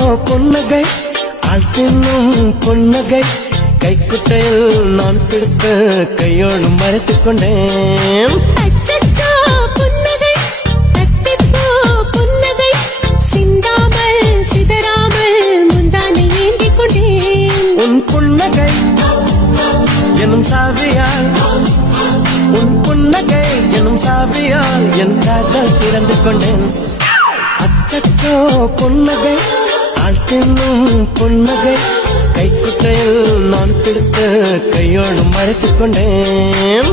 புன்னகை ஆள் தின்னும் புன்னகை கைக்குட்டையில் நான் பிடித்த கையோடு மறைத்துக் கொண்டேன். அச்சச்சோ புன்னகை தட்டிப்போ புன்னகை சிந்தாமல் சிதறாமல் முந்தானை ஏந்திக் கொண்டேன். உன் புன்னகை எனும் சாவியால் உன் புன்னகை எனும் சாவியால் என் காதல் திறந்து கொண்டேன். அச்சச்சோ புன்னகை ஆள் தின்னும் புன்னகை கைக்குட்டையில் நான் பிடித்த கையோடு மறைத்துக் கொண்டேன்.